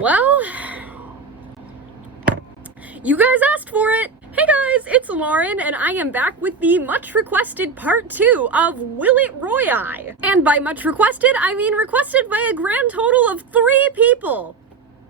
Well, you guys asked for it. Hey guys, it's Lauren, and I am back with the much requested part 2 of Will It Royai. And by much requested, I mean requested by a grand total of 3 people.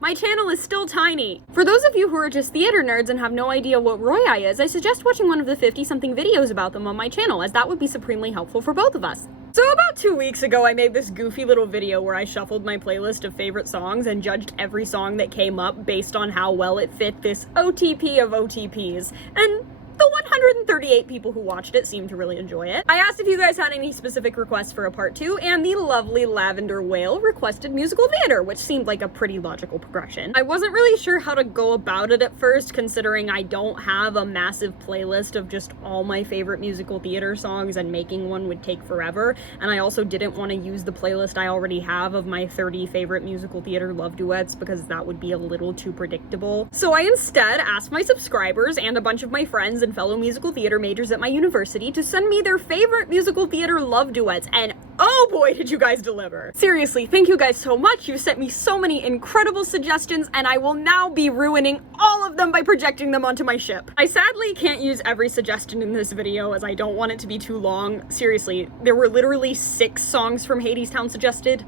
My channel is still tiny. For those of you who are just theater nerds and have no idea what Royai is, I suggest watching one of the 50-something videos about them on my channel, as that would be supremely helpful for both of us. So about 2 weeks ago, I made this goofy little video where I shuffled my playlist of favorite songs and judged every song that came up based on how well it fit this OTP of OTPs. And the 138 people who watched it seemed to really enjoy it. I asked if you guys had any specific requests for a part 2, and the lovely Lavender Whale requested musical theater, which seemed like a pretty logical progression. I wasn't really sure how to go about it at first, considering I don't have a massive playlist of just all my favorite musical theater songs, and making one would take forever, and I also didn't want to use the playlist I already have of my 30 favorite musical theater love duets, because that would be a little too predictable. So I instead asked my subscribers and a bunch of my friends and fellow musical theater majors at my university to send me their favorite musical theater love duets, and oh boy did you guys deliver! Seriously, thank you guys so much. You've sent me so many incredible suggestions, and I will now be ruining all of them by projecting them onto my ship. I sadly can't use every suggestion in this video as I don't want it to be too long. Seriously, there were literally 6 songs from Hadestown suggested.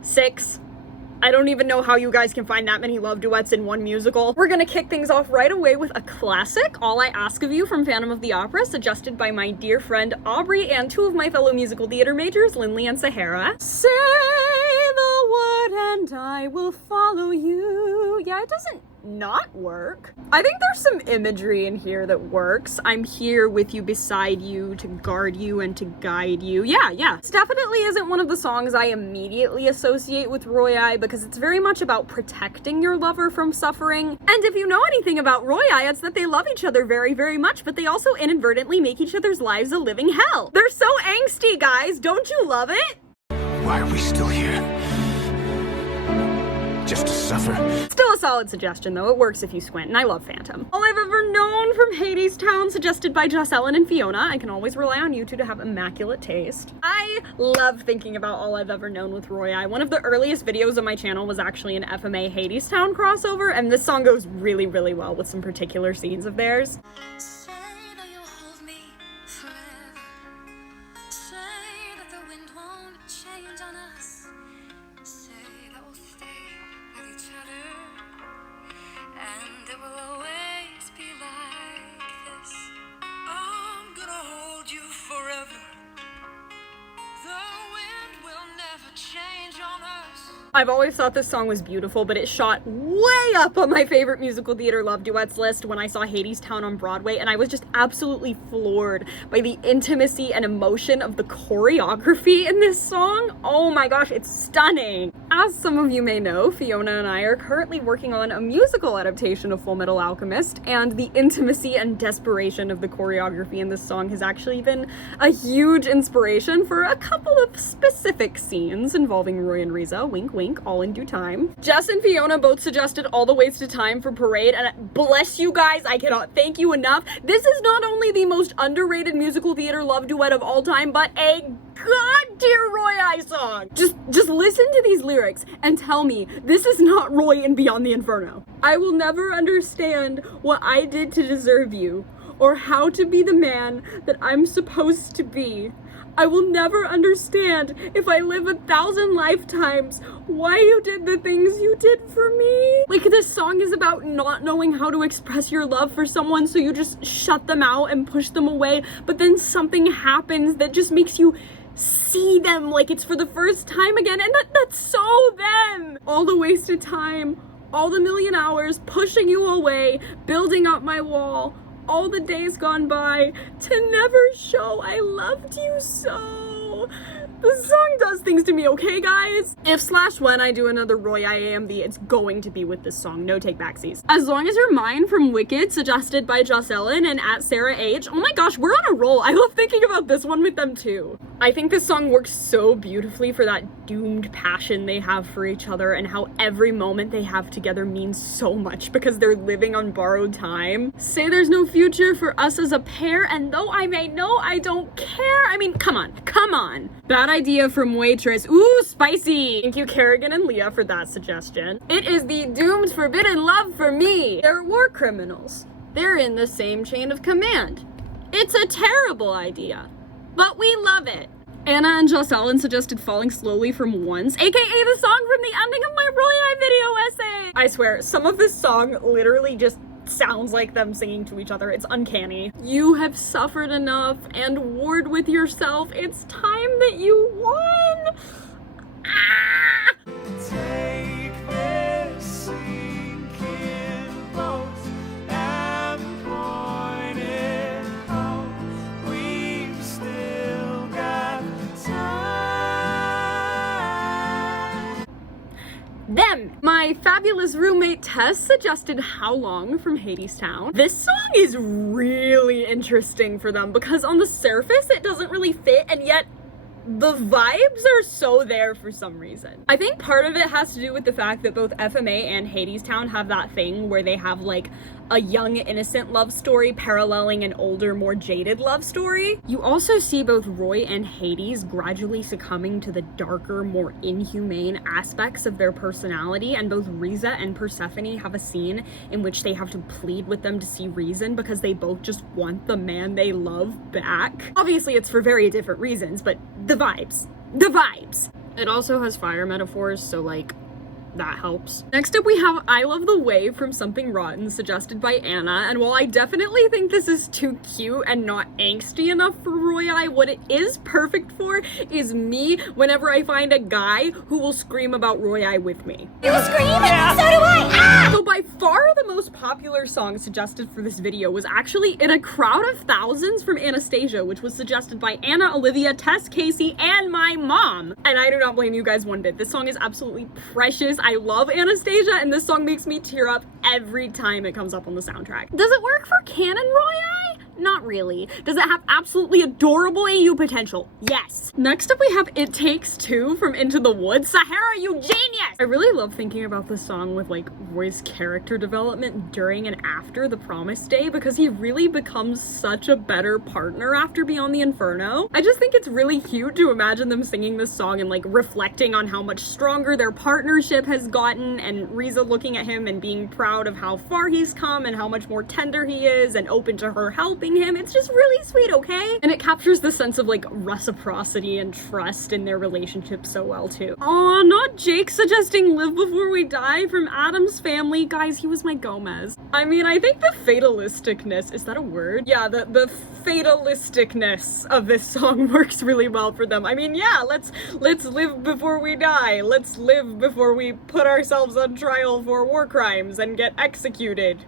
6. I don't even know how you guys can find that many love duets in one musical. We're gonna kick things off right away with a classic, All I Ask of You from Phantom of the Opera, suggested by my dear friend Aubrey and 2 of my fellow musical theater majors, Lindley and Sahara. Say the word and I will follow you. Yeah, it doesn't not work. I think there's some imagery in here that works. I'm here with you, beside you, to guard you and to guide you. Yeah. This definitely isn't one of the songs I immediately associate with Royai, because it's very much about protecting your lover from suffering. And if you know anything about Royai, it's that they love each other very, very much, but they also inadvertently make each other's lives a living hell. They're so angsty, guys. Don't you love it? Why are we still here? Just to suffer? Still a solid suggestion, though. It works if you squint, and I love Phantom. All I've Ever Known from Hadestown, suggested by Jocelyn and Fiona. I can always rely on you two to have immaculate taste. I love thinking about All I've Ever Known with Royai. One of the earliest videos on my channel was actually an FMA Hadestown crossover, and this song goes really, really well with some particular scenes of theirs. I've always thought this song was beautiful, but it shot way up on my favorite musical theater love duets list when I saw Hadestown on Broadway, and I was just absolutely floored by the intimacy and emotion of the choreography in this song. Oh my gosh, it's stunning! As some of you may know, Fiona and I are currently working on a musical adaptation of Full Metal Alchemist, and the intimacy and desperation of the choreography in this song has actually been a huge inspiration for a couple of specific scenes involving Roy and Riza. Wink wink, all in due time. Jess and Fiona both suggested All the Ways to Time for Parade, and bless you guys, I cannot thank you enough. This is not only the most underrated musical theater love duet of all time, but a god-tier Royai song. Just listen to these lyrics and tell me this is not Roy in Beyond the Inferno. I will never understand what I did to deserve you, or how to be the man that I'm supposed to be. I will never understand, if I live 1,000 lifetimes, why you did the things you did for me. Like, this song is about not knowing how to express your love for someone, so you just shut them out and push them away, but then something happens that just makes you see them like it's for the first time again, and that's so them. All the wasted time, all the million hours pushing you away, building up my wall, all the days gone by to never show I loved you so. The song does things to me, okay guys? If/when I do another Royai AMV, it's going to be with this song, no take backsies. As Long as You're Mine from Wicked, suggested by Jocelyn and at Sarah H. Oh my gosh, we're on a roll. I love thinking about this one with them too. I think this song works so beautifully for that doomed passion they have for each other, and how every moment they have together means so much because they're living on borrowed time. Say there's no future for us as a pair, and though I may know I don't care. I mean, come on. Bad Bad idea from waitress. Ooh, spicy! Thank you, Kerrigan and Leah, for that suggestion. It is the doomed forbidden love for me. They're war criminals. They're in the same chain of command. It's a terrible idea, but we love it. Anna and Joss Ellen suggested Falling Slowly from Once, aka the song from the ending of my Royai video essay. I swear, some of this song literally just sounds like them singing to each other. It's uncanny. You have suffered enough and warred with yourself. It's time that you won. Ah! Take this sinking boat and point it home. We've still got time. Them! My fabulous roommate Tess suggested How Long from Hadestown. This song is really interesting for them because on the surface it doesn't really fit, and yet the vibes are so there for some reason. I think part of it has to do with the fact that both FMA and Hadestown have that thing where they have like a young, innocent love story paralleling an older, more jaded love story. You also see both Roy and Hades gradually succumbing to the darker, more inhumane aspects of their personality, and both Riza and Persephone have a scene in which they have to plead with them to see reason because they both just want the man they love back. Obviously, it's for very different reasons, but the vibes. The vibes! It also has fire metaphors, so like, that helps. Next up we have I Love the Way from Something Rotten, suggested by Anna, and while I definitely think this is too cute and not angsty enough for Royai, what it is perfect for is me whenever I find a guy who will scream about Royai with me. You scream? Yeah. So do I! Ah! So by far the most popular song suggested for this video was actually In a Crowd of Thousands from Anastasia, which was suggested by Anna, Olivia, Tess, Casey, and my mom. And I do not blame you guys one bit. This song is absolutely precious. I love Anastasia, and this song makes me tear up every time it comes up on the soundtrack. Does it work for canon Royai? Not really. Does it have absolutely adorable AU potential? Yes. Next up we have It Takes Two from Into the Woods. Sahara, you genius! I really love thinking about this song with like Roy's character development during and after the Promise Day, because he really becomes such a better partner after Beyond the Inferno. I just think it's really cute to imagine them singing this song and like reflecting on how much stronger their partnership has gotten, and Riza looking at him and being proud of how far he's come and how much more tender he is and open to her helping him. It's just really sweet, okay? And it captures the sense of like reciprocity and trust in their relationship so well too. Aw, not Jake suggesting Live Before We Die from Adam's Family. Guys, he was my Gomez. I mean, I think the fatalisticness, is that a word? Yeah, the fatalisticness of this song works really well for them. I mean, yeah, let's live before we die. Let's live before we put ourselves on trial for war crimes and get executed.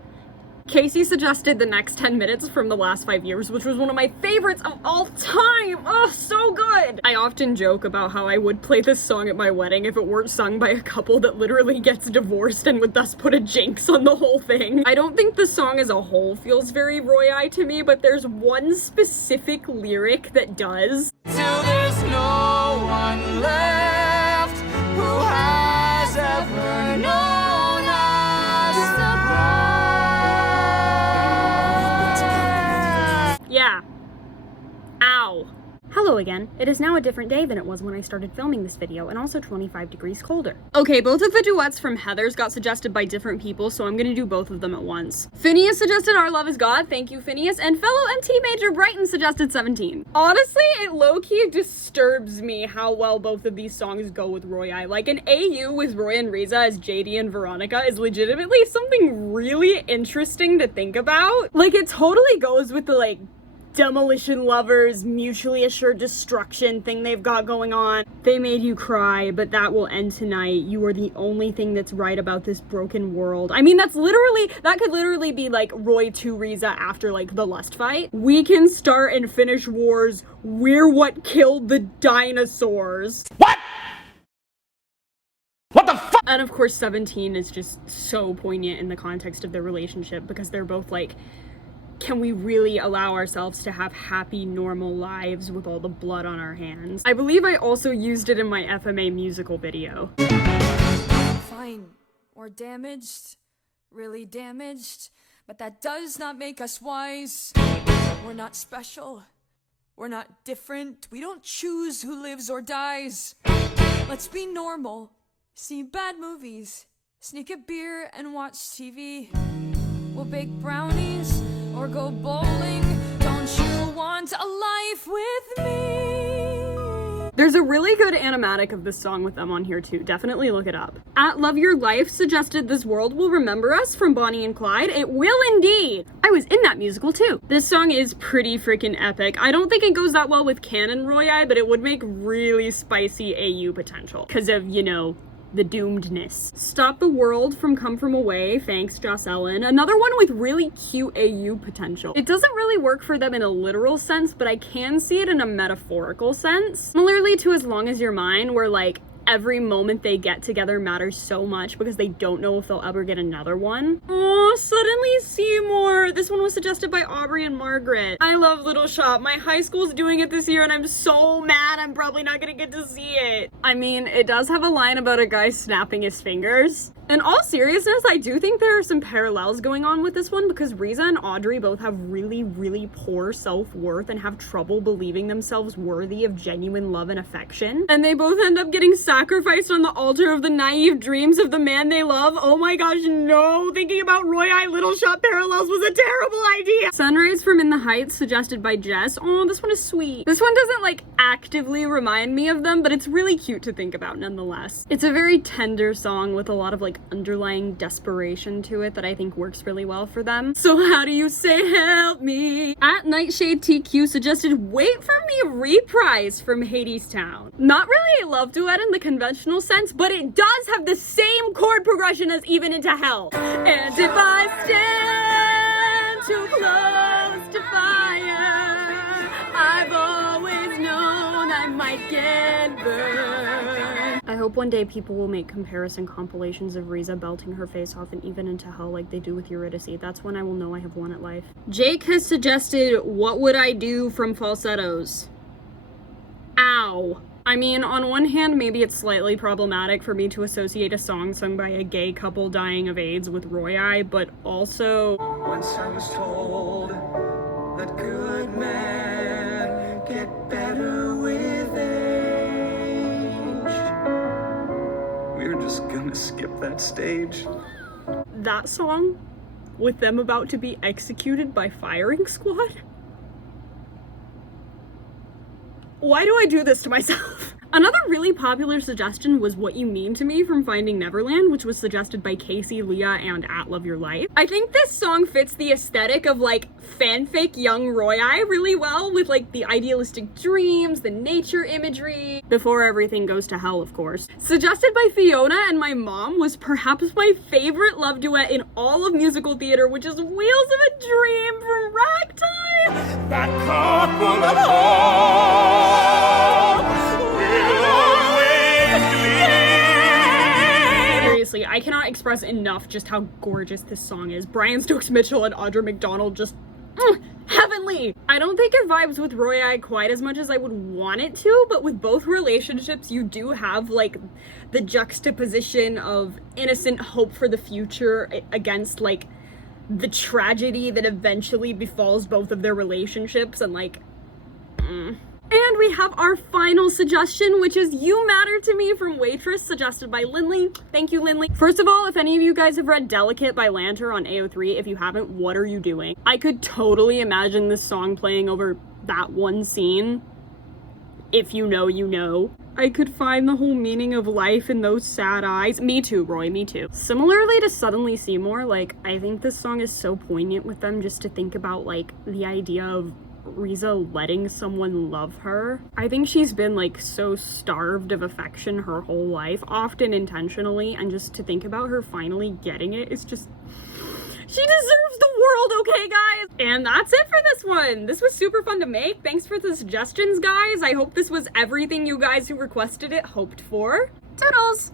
Casey suggested The Next 10 Minutes from The Last 5 Years, which was one of my favorites of all time. Oh, so good. I often joke about how I would play this song at my wedding if it weren't sung by a couple that literally gets divorced and would thus put a jinx on the whole thing. I don't think the song as a whole feels very Royai to me, but there's one specific lyric that does. Till there's no one left who has ever known us above. Yeah. Ow. Hello again. It is now a different day than it was when I started filming this video, and also 25 degrees colder. Okay, both of the duets from Heather's got suggested by different people, so I'm gonna do both of them at once. Phineas suggested Our Love Is God, thank you Phineas, and fellow MT Major Brighton suggested 17. Honestly, it low-key disturbs me how well both of these songs go with Royai. Like, an AU with Roy and Riza as JD and Veronica is legitimately something really interesting to think about. Like, it totally goes with the, like, demolition lovers, mutually assured destruction thing they've got going on. They made you cry, but that will end tonight. You are the only thing that's right about this broken world. I mean, that could literally be like Roy to Riza after like the lust fight. We can start and finish wars. We're what killed the dinosaurs. What? What the fuck? And of course 17 is just so poignant in the context of their relationship, because they're both like, can we really allow ourselves to have happy, normal lives with all the blood on our hands? I believe I also used it in my FMA musical video. Fine. Or damaged. Really damaged. But that does not make us wise. We're not special. We're not different. We don't choose who lives or dies. Let's be normal. See bad movies. Sneak a beer and watch TV. We'll bake brownies or go bowling. Don't you want a life with me? There's a really good animatic of this song with them on here too. Definitely look it up. At Love Your Life suggested This World Will Remember Us from Bonnie and Clyde. It will indeed. I was in that musical too. This song is pretty freaking epic. I don't think it goes that well with canon Royai, but it would make really spicy AU potential because of, you know, the doomedness. Stop the World from Come From Away, thanks Joss Ellen. Another one with really cute AU potential. It doesn't really work for them in a literal sense, but I can see it in a metaphorical sense. Similarly to As Long As You're Mine, where like every moment they get together matters so much because they don't know if they'll ever get another one. Oh, Suddenly Seymour. This one was suggested by Aubrey and Margaret. I love Little Shop. My high school's doing it this year and I'm so mad I'm probably not gonna get to see it. I mean, it does have a line about a guy snapping his fingers. In all seriousness, I do think there are some parallels going on with this one because Riza and Audrey both have really, really poor self-worth and have trouble believing themselves worthy of genuine love and affection. And they both end up getting sacrificed on the altar of the naive dreams of the man they love. Oh my gosh, no! Thinking about Royai Little Shop parallels was a terrible idea! Sunrise from In the Heights, suggested by Jess. Oh, this one is sweet. This one doesn't like actively remind me of them, but it's really cute to think about nonetheless. It's a very tender song with a lot of like underlying desperation to it that I think works really well for them. So how do you say help me? At Nightshade TQ suggested Wait For Me Reprise from Hadestown. Not really a love duet in the conventional sense, but it does have the same chord progression as Even Into Hell. And if I stand too close to fire, I've always known I might get burned. I hope one day people will make comparison compilations of Riza belting her face off and Even Into Hell like they do with Eurydice. That's when I will know I have won at life. Jake has suggested What Would I Do from Falsettos. Ow. I mean, on one hand, maybe it's slightly problematic for me to associate a song sung by a gay couple dying of AIDS with Royai, but also... Once I was told that good men get better with age. We're just gonna skip that stage. That song, with them about to be executed by firing squad? Why do I do this to myself? Another really popular suggestion was What You Mean to Me from Finding Neverland, which was suggested by Casey, Leah, and At Love Your Life. I think this song fits the aesthetic of like fanfic young Royai really well with like the idealistic dreams, the nature imagery, before everything goes to hell, of course. Suggested by Fiona and my mom was perhaps my favorite love duet in all of musical theater, which is Wheels of a Dream from Ragtime. That cup full of hope will always gleam. Seriously, I cannot express enough just how gorgeous this song is. Brian Stokes Mitchell and Audra McDonald just heavenly. I don't think it vibes with Royai quite as much as I would want it to, but with both relationships, you do have like the juxtaposition of innocent hope for the future against like the tragedy that eventually befalls both of their relationships and like And we have our final suggestion, which is You Matter to Me from Waitress, suggested by Lindley. Thank you, Lindley. First of all, if any of you guys have read Delicate by Lanter on AO3, if you haven't, what are you doing? I could totally imagine this song playing over that one scene. If you know, you know. I could find the whole meaning of life in those sad eyes. Me too, Roy, me too. Similarly to Suddenly Seymour, like, I think this song is so poignant with them just to think about, like, the idea of Riza letting someone love her. I think she's been like so starved of affection her whole life, often intentionally, and just to think about her finally getting it is just... She deserves the world, okay, guys? And that's it for this one. This was super fun to make. Thanks for the suggestions, guys. I hope this was everything you guys who requested it hoped for. Toodles!